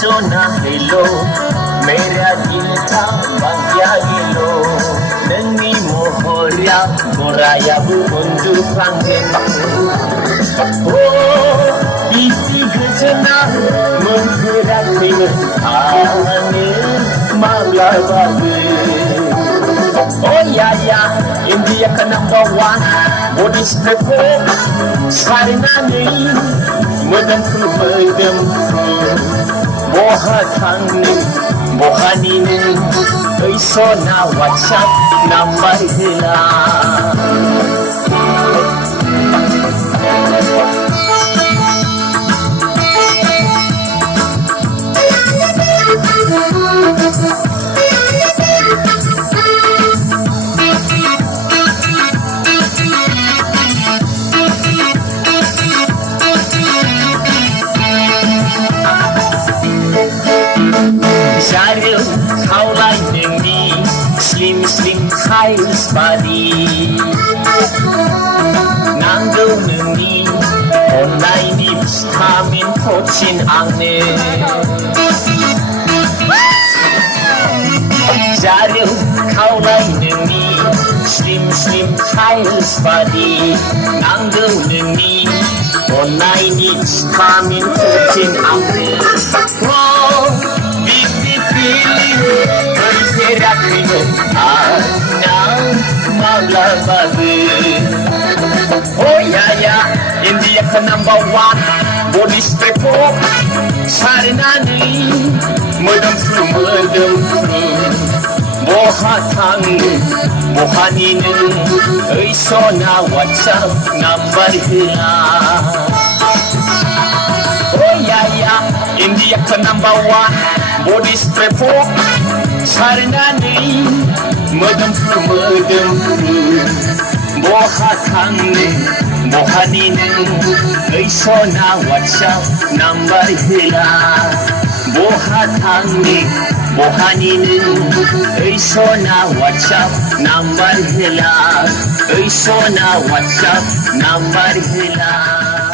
सोना हेलो मेरा दिल था बाhagia gelo नोंनि महरा गरायाबो उन्दुफ्लांदों बिदि गोजोना मोनफेराखैमोन आङो माब्लाबाबो Oh yeah yeah, India ka number one Body stripper Sarinani Modanful modanful Bohatangni Bohanini Iso na WhatsApp number hila Jarum kaulai nोंनि slim slim thighs body नांगौ नोंनि अननायनि भिटामिन प्रटिन आंनो जाrum kaulai नोंनि slim slim thighs body नांगौ नोंनि अननायनि भिटामिन प्रटिन आंनो Oh yeah yeah, India ka number one Body stripper Sarinani Modanful Bohatangni Bohanini Iso na WhatsApp number hila Oh yeah yeah, India ka number one Body stripper Sarinani Modanful Bohatangni Bohanini Iso na WhatsApp number hila Bohatangni Bohanini Iso na WhatsApp number hila Iso na WhatsApp number hila